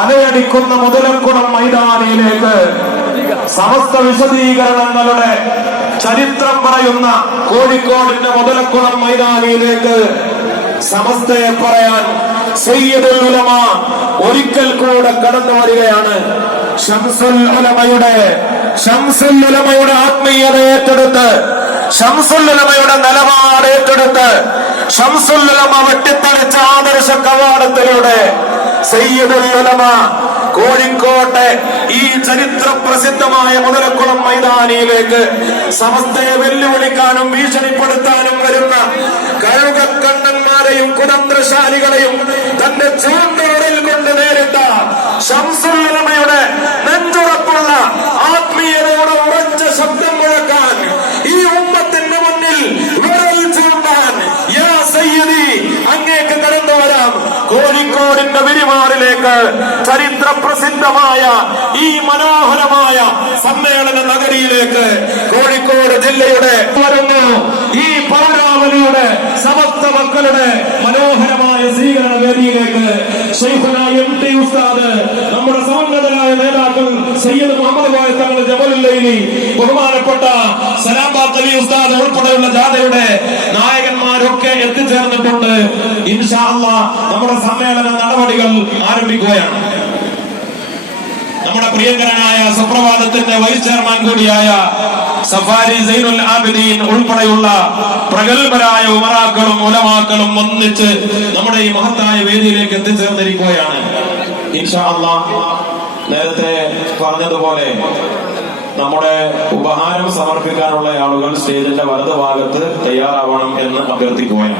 അലയടിക്കുന്ന മുതലക്കുളം മൈതാനിയിലേക്ക് സമസ്ത വിശദീകരണങ്ങളുടെ ചരിത്രം പറയുന്ന കോഴിക്കോടിന്റെ മുതലക്കുളം മൈതാനിയിലേക്ക് സമസ്തയെ പറയാൻ സയ്യിദുൽ ഉലമ ഒരിക്കൽ കൂടെ കടന്നു വരികയാണ്. ശംസുൽ ഉലമയുടെ ആത്മീയത ഏറ്റെടുത്ത്, ശംസുൽ ഉലമയുടെ നിലപാട് ഏറ്റെടുത്ത്, ശംസുൽ ഉലമ വെട്ടിത്തെളിച്ച ആദർശ കവാടത്തിലൂടെ സയ്യിദുൽ ഉലമ കോഴിക്കോട്ടെ ഈ ചരിത്ര പ്രസിദ്ധമായ മുതലക്കുളം മൈതാനിയിലേക്ക് സമസ്തയെ വെല്ലുവിളിക്കാനും ഭീഷണിപ്പെടുത്താനും വരുന്ന കഴുകക്കണ്ണന്മാരെയും കുതന്ത്രശാലികളെയും തന്റെ ചൂണ്ടോടിൽ കൊണ്ട് നേരിട്ട ശംസുൽ ഉലമയുടെ നെഞ്ചുറപ്പുള്ള ആത്മീയതയുടെ ഉറച്ച ശബ്ദം മുഴക്കാൻ, ഈ ഉമ്മത്തിന്റെ മുന്നിൽ വിരൽ ചൂണ്ടാൻ യാ സയ്യിദി അങ്ങേക്ക് കടന്നു വരാം. കോഴിക്കോടിന്റെ വിരിമാറിലേക്ക് ചരിത്ര പ്രസിദ്ധമായ ഈ മനോഹരമായ സമ്മേളന നഗരിയിലേക്ക് കോഴിക്കോട് ജില്ലയുടെ വരുന്നു. ഈ പൗരാവലിയുടെ സമസ്ത മക്കളുടെ മനോഹരമായ സ്വീകരണ വേദിയിലേക്ക് ശൈഖുന MT ഉസ്താദ്, നമ്മുടെ സമന്നതരായ നേതാക്കൾ സയ്യിദ് മുഹമ്മദ് കോയ തങ്ങൾ ജബലുല്ലൈലി, ബഹുമാനപ്പെട്ട സലാം ബാത്തലി ഉസ്താദ് ഉൾപ്പെടെയുള്ള ജാഥയുടെ നായകന്മാരൊക്കെ എത്തിച്ചേർന്നിട്ടുണ്ട്. ഇൻഷാ അല്ലാഹ് നമ്മുടെ സമ്മേളന നടപടികൾ ആരംഭിക്കുകയാണ്. നമ്മുടെ പ്രിയങ്കരനായ സുപ്രഭാതത്തിന്റെ വൈസ് ചെയർമാൻ കൂടിയായ സഫാരി സൈനുൽ ആബിദീൻ ഉൾപ്പെടെയുള്ള പ്രഗത്ഭരായ ഉമറാക്കളും ഉലമാക്കളും ഒന്നിച്ച് നമ്മുടെ ഈ മഹത്തായ വേദിയിലേക്ക് എത്തിച്ചേർന്നിരിക്കുകയാണ്. ഇൻഷാ അല്ലാഹ് നേരത്തെ പറഞ്ഞതുപോലെ നമ്മുടെ ഉപഹാരം സമർപ്പിക്കാനുള്ള ആളുകൾ സ്റ്റേജിന്റെ വലതുഭാഗത്ത് തയ്യാറാവണം എന്ന് അഭ്യർത്ഥിക്കുകയാണ്.